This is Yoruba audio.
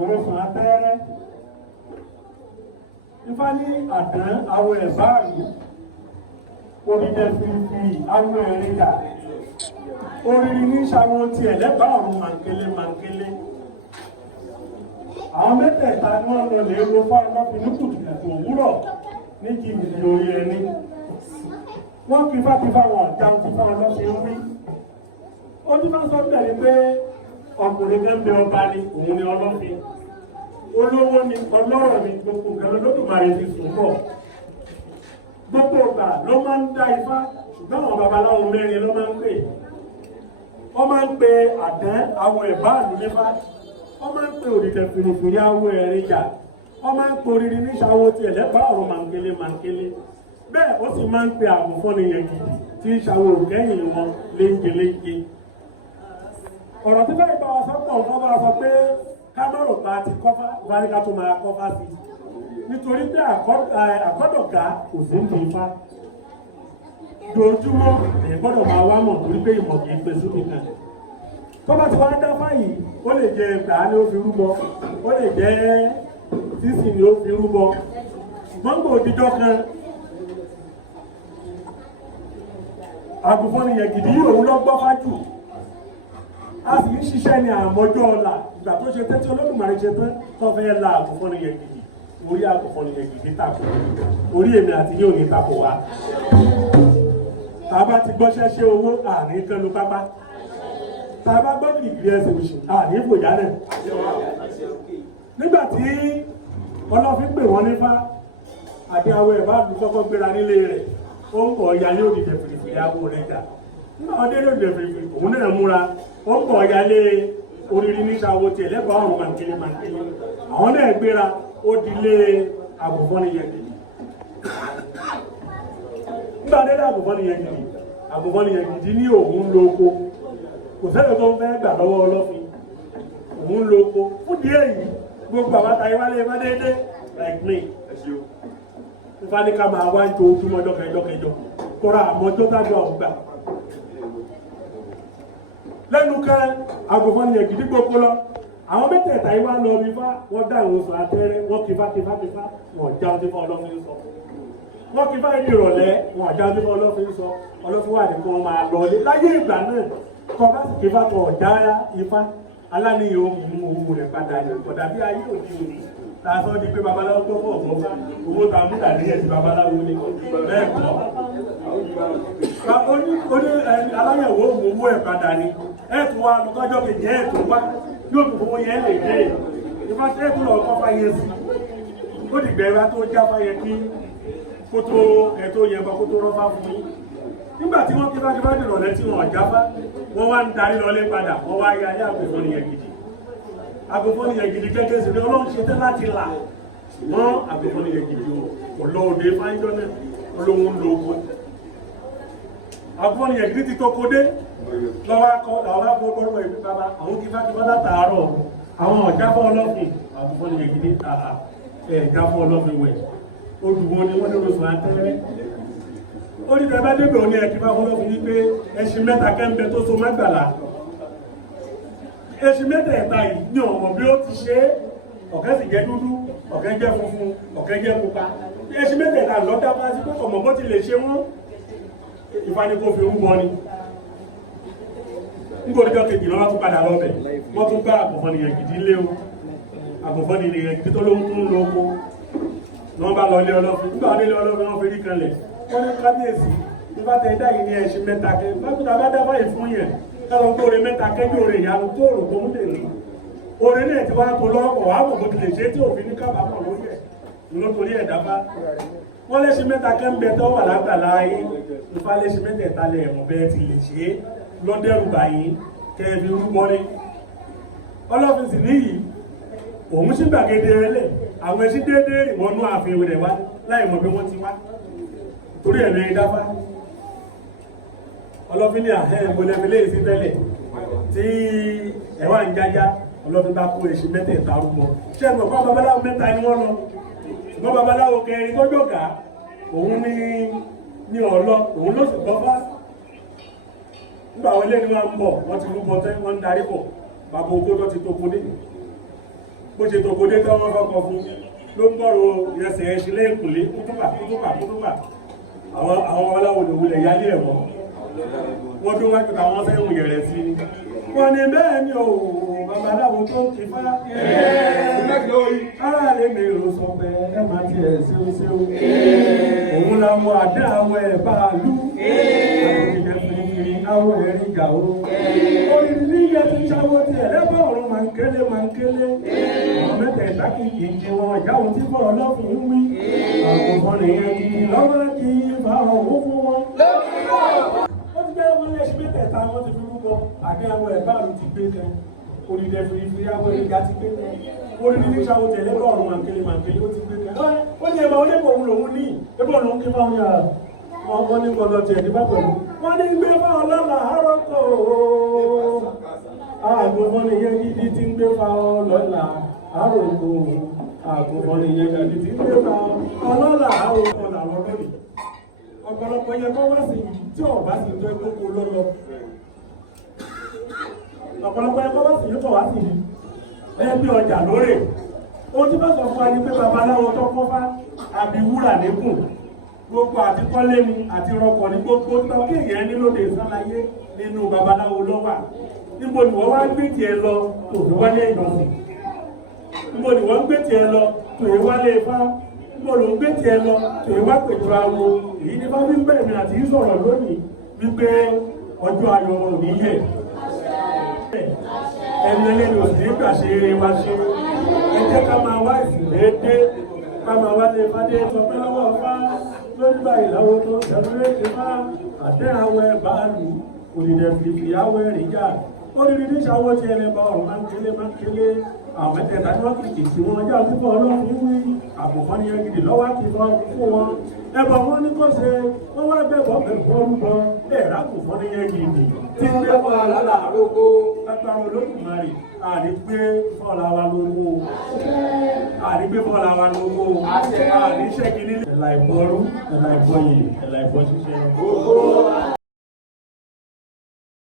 ìrọ̀sùn abẹ́rẹ́ Ifá ní àdán awọ ẹ̀báàlú orílẹ̀ fìfì awọ ẹ̀rẹ́gà oríri ní ṣàwọn ti ẹ̀lẹ́bàá ọ̀run màǹkélé àwọn mẹ́tẹ̀ẹ̀ta ní wọ́n lọ lè wo fún ọlọ́pìn ní kùtùkùtù òwúrọ̀ ní kí ìdí orí ẹni wọ́n kí fáfífá wọn jáun fífá ọlọ́pìn ń wí ó ní máa sọ bẹ̀rẹ̀ pé ọkùnrin kan bẹ ọba ni òun ni ọlọ́pìn olówó ni ọlọ́rọ̀ ni gbogbo nǹkan lọ́dọ̀mọ̀rẹ́ ti sùn pọ̀ gbogbo ọgbà ló máa ń dá ifá ṣùgbọ́n àwọn babaláwo mẹ́rin ló máa ń pè wọ́n máa ń pe àdán awọ ẹ̀báàlú nífá wọ́n máa ń pe òrìṣẹ́ fìrìfìrí awọ ẹ̀rìnjà wọ́n máa ń pe oriri níṣàwó ti ẹ̀lẹ́bàá ọ̀run màǹkélé bẹ́ẹ̀ ó sì máa ń pe àbùfọ́ni yẹn gidi tí ìṣàwó òkẹ́yìn wọn léńjeléńje ọ̀rọ̀ tí bẹ́ẹ̀ bá wa sọ́pọ̀ nǹkan bá wa sọ pé kámọ́rò pa ti kọ́fà varíkà tó máa kọ́fà sí nítorí pé àkọ́dọ̀gá kò sí ń tìfá dojúmọ́ èyí gbọ́dọ̀ máa wá mọ̀ torí pé ìmọ̀ kìí pé sí nìkan tó bá ti wá dá fáyìí ó lè jẹ ẹgbàá ni ó fi rúbọ ó lè jẹ sísì ni ó fi rúbọ ṣùgbọ́n gbò òdìjọ́ kan àgùnfọ́ni yẹn gidi òun lọ gbọ́ fájù a sì ń ṣiṣẹ́ ní àmọ́jọ́ ọ̀la ìgbà tó ṣe tẹ́tí Olódùmarè ṣe tán tó fẹ́ la àgùnfọ́ni yẹn gidi orí àgùnfọ́ni yẹn gidi tako orí èmi àti yóò ní tako wá tàbá ti gbọ́ṣẹ́ ṣe owó àní kẹlu pápá tàbá gbọ́dọ̀ ìgbé ẹsẹ̀ òṣì àní ìfòyà náà nígbàtí ọlọ́fin pè wọ́n nífá àti awọ ẹ̀bá àdúgbò kọ́kọ́ gbéra nílé rẹ̀ ó ń pọ̀ ọ̀yà yóò dìde fìrìfìrì awọ rẹ̀ jà nígbà wọn dé yóò dìde fìrìfìrì òun náà múra ó ń pọ̀ ọ̀yà lé oriri níṣàwó tiẹ̀ lẹ́bàá ọ̀run màǹkélé àwọn náà gbéra ó di lé àgùnfọ́ni yẹn nígbà délé àgùnfọ́ni yẹn gidi ní òun lóko kò sẹ́lẹ̀ tó ń fẹ́ gbà lọ́wọ́ ọlọ́fin òun lóko fún díẹ̀ yìí gbogbo àbáta ìwálé bá dédé like me nípa ní ká máa wá ń tó ojúmọ́ jọ́kẹjọ́ kọ́ra àmọ́jọ́ tájọ́ ọ̀gbà lẹ́nu kan àgùnfọ́ni yẹn gidi gbogbo lọ àwọn mẹ́tẹ̀ẹ̀ta ìwá lọ bí fá wọ́n dá ìwọ̀n sọ àtẹ́rẹ́ wọ́n kìfá wọ́n já ọdún fún ọlọ́fin sọ wọ́n kìfá ní ìrọ̀lẹ́ wọ́n já ọdún fún ọlọ́fin sọ ọlọ́fin wà ní kí wọ́n máa lọ láyé ìgbà náà kọ́ bá sì kìfá kọ̀ ọ̀dá ifá aláníyàn ohun owó rẹ̀ padà ní ọ̀dà bí ayé òní òní tààsọ́ di pé babaláwo tó fọ́ ọ̀gbọ́n owó ta mú tàbí ẹ̀sìn babaláwo ní bẹ́ẹ̀ kọ́ oní aláyẹ̀wò owó ẹ̀ padà ní ẹ̀tù wa lọ́jọ́ kejì ẹ̀tù wá yóò fi owó yẹn lè dé ìfá tí ẹ̀tù lọ kọ́ fáyẹ sí ó dìgbẹ̀rẹ̀ tó já fáyẹ kí kó tó ẹ̀tọ́ yẹn bọ́ kó tó rọ́fá fún yín nígbà tí wọ́n kí bá dìrọ̀lẹ́ tí wọ́n jáfá wọ́n wá ń darí lọlé padà wọ́n wá yá yá àgbẹ̀fọ́ni yẹn gidi àgbẹ̀fọ́ni yẹn gidi gẹ́gẹ́ sí ní Ọlọ́run ṣe tẹ́ láti là wọ́n àgbẹ̀fọ́ni yẹn gidi ò lọ òde fáńjọ́ náà olóhun lo oko àgbẹ̀fọ́ni yẹn gidi ti tó kódé lọ́wọ́ akọ́ làwọn agbọ́gbọ́rọ̀ ẹ̀mí bàbá àwọn kí fákí bọ́dá tààrọ̀ àwọn ọ̀jáfọ́ ọlọ́fin àgbẹ̀fọ́ni yẹn gidi tààrà ẹ̀jáfọ́ ọlọ́fin wẹ̀ odùwọ́ ni wọ́n ní oṣù àtẹ́rẹ́ ó ní bẹ́ẹ̀ bá débẹ̀ òní ẹ̀kí bá fọ́lọ́ fi wípé ẹṣin mẹ́ta kẹ́ńbẹ tó so mẹ́gbàlá ẹṣin mẹ́ta ẹ̀ta yìí ní ọmọ bí ó ti ṣe ọ̀kẹ́ sì jẹ́ dúdú ọ̀kẹ́ jẹ́ funfun ọ̀kẹ́ jẹ́ pupa ẹṣin mẹ́ta ẹ̀ta lọ́dá bá sí pé ọmọ bó ti lè ṣe wọ́n ìfanikó fi ń wọ́n ni nígbòdíjọ́ kejì lọ́wọ́ tún padà lọ́bẹ̀ wọ́n tún gbá àgùnfọ́ni yẹn gidi lé o àgùnfọ́ni yẹn gidi tó ló ń tún lóko wọ́n bá lọ lé ọlọ́fin nígbà wọ́n lé ọlọ́fin wọ́n fi rí kanlẹ̀ wọ́n ní kábíyèsí nígbà tẹ ẹ̀dá yìí ní ẹ̀ṣin mẹ́ta kẹ́ lọ́kùnrin àbá dábà yìí fún yẹn kálọ̀ tó orin mẹ́ta kẹ́jú orin ìyanu tó rò tó ń lè rí orin náà ti wá tó lọ́pọ̀ wá mọ̀ bó ti lè ṣe tí òfin ní kábàámọ̀ lórí ẹ̀ nítorí ẹ̀dá bá wọ́n lẹ́ṣin mẹ́ta kẹ́ ń bẹ tó wà lágbàlá ayé nípa lẹ́ṣin mẹ́tẹ̀ẹ̀ta lẹ̀ ẹ̀mọ̀ bẹ́ẹ̀ ti lè ṣe lọ́dẹ̀rù báyìí kẹ́ẹ̀bí rúmọ́rí ọlọ́fin sì níyì òun sí gbàgede ẹlẹ̀ àwọn ẹṣin déédéé ìwọ̀nú àfihàn rẹ̀ wá láì mọ̀ bí wọ́n ti wá torí ẹ̀mí ìdáfá ọlọ́fin ní àhẹ́ ìgbòlẹ́fẹ́lẹ́ ìsí tẹ́lẹ̀ tí ẹ̀wà ń jájá ọlọ́fin bá kó èṣì mẹ́tẹ̀ẹ̀ta rúmọ ṣẹ́gun ọ̀pá babaláwo mẹ́ta ni wọ́n lọ ṣùgbọ́n babaláwo kẹrin tó jọ̀gá òun ní ọ̀lọ́ òun ló sì gbọ́fá nígbà wọlé ni wọ́n ń bọ̀ wọ́n ti rúbọ tẹ́ wọ́n ń darí bọ̀ bàbá ogó tó ti tó kó dé bó ṣe tòkòdé tí wọ́n fọ́kọ fún ló ń bọ̀rọ̀ ìrẹsẹ̀ ẹṣin lẹ́ẹ̀kùnlé kútùpà àwọn aláwọ̀ olùwulẹ̀ yálé ẹ̀wọ̀n wọ́n tó wájú àwọn fẹ́ wù yẹ̀rẹ̀ sí i wọ́n ní bẹ́ẹ̀ ni o babaláwo tó ti fá ara lè mi rò sọ bẹ́ẹ̀ ẹ máa ti ẹ̀ ṣeéṣeé òun làwọn àdá àwọn ẹ̀ bá a lú àwọn ìyẹn fìrìfìrì àwọn ẹ̀rí ìjà o oríire níyẹ ti ṣàwọ́ ti ẹ̀ lẹ́bàá ọ̀run máa ń kélé àwọn mẹ́tẹ̀ẹ̀ta kì í jẹ wọn ìyáwó tí bọ̀ ọlọ́fin wí àgùnfọ́n nìyẹn kì í lọ́wọ́ kì í bá ọ̀hún fún wọn. ó ti gbé wọn lẹ́sìn mẹ́tẹ̀ẹ̀ta wọn ti fi rúbọ àbí àwọn ẹ̀bá àlù ti gbé kan oríire fìrìfìrì àwọn ẹ̀ríga ti gbé kan oríire ní ṣàwọ́ tẹ̀lé bọ̀ ọ̀run màǹkélé ó ti gbé kan ó ní ẹ̀bà onígbò òun lòun ní ẹ̀bọ̀ lòun kí fáwọn yàrá wọ́n ní gbọ́dọ̀ tiẹ̀ nípa pẹ̀lú wọ́n ní gbé fáwọn lọ́la àárọ̀kọ̀ àgùnfọ́n nìyẹn gidi ti ń gbé fáwọn lọ́la àárọ̀kọ̀ àgùnfọ́n nìyẹn gidi ti ń gbé fáwọn ọlọ́la àárọ̀kọ̀ làwọn lónìí ọ̀pọ̀lọpọ̀ yẹn kọ́ wá sí tí ọ̀bá sì ń tó ẹgbẹ́ kó lọ́lọ́ ọ̀pọ̀lọpọ̀ yẹn kọ́ wá sí yóò tọ̀ wá sí ẹbí ọjà lóore ohun tí bá sọ fún wa ni pé babaláwo tó kọ́ fá àbí wúrà níkùn gbogbo àti kọ́lé ni àti rọkọ̀ ní gbogbo tó kéèyàn ní lóde ìsàlàyé nínú babaláwo lọ́wà níbo ni wọ́n wá gbé tiẹ̀ lọ tó fi wálé ìjọsìn níbo ni wọ́n gbé tiẹ̀ lọ tó fi wálé ifá níbo ló ń gbé tiẹ̀ lọ tó fi wá pèjọ awo èyí ni bá fi ń bẹ̀rẹ̀ mi àti ìsọ̀rọ̀ lónìí wípé ọjọ́ ayọ̀ ò ní yẹ̀ ẹni ẹlẹ́ni ò sí nígbà ṣe eré wa ṣe ẹ jẹ́ ká máa wá ìsìn déédéé ká máa wá lé fádé tọpẹ́ lọ́wọ́ fá lórí báyìí láwọn tó ń tẹ̀lé ti máa àdéhàwọ̀ ẹ̀ báàlù òdìdẹ̀ fìfìyàwó ẹ̀rí jà oríire ní ìṣàwọ̀ tí ẹlẹ́bà ọ̀run máa ń kélé àwọn mẹ́tẹ̀ẹ̀ta tí wọ́n kìkì sí wọn ọjọ́ púpọ̀ ọlọ́run wí àbùkọ́ ní ẹgidì lọ́wọ́ kí wọ́n fún wọn ẹbọ wọn ní kó ṣe wọ́n wá bẹ̀bọ̀ orúkọ ẹ̀rá kò fọ́ ní ẹgidì tí ń bẹ́bọ̀ alára àrókó agbára olódùmarè àrígbé fọ́ọ̀lá wa lówó àrígbé fọ́ọ̀lá wa lówó àríṣẹ́gi nílẹ̀ ẹ̀là ìbọrú ẹ̀là ìbọyè ẹ̀là ìbọ ṣíṣẹ́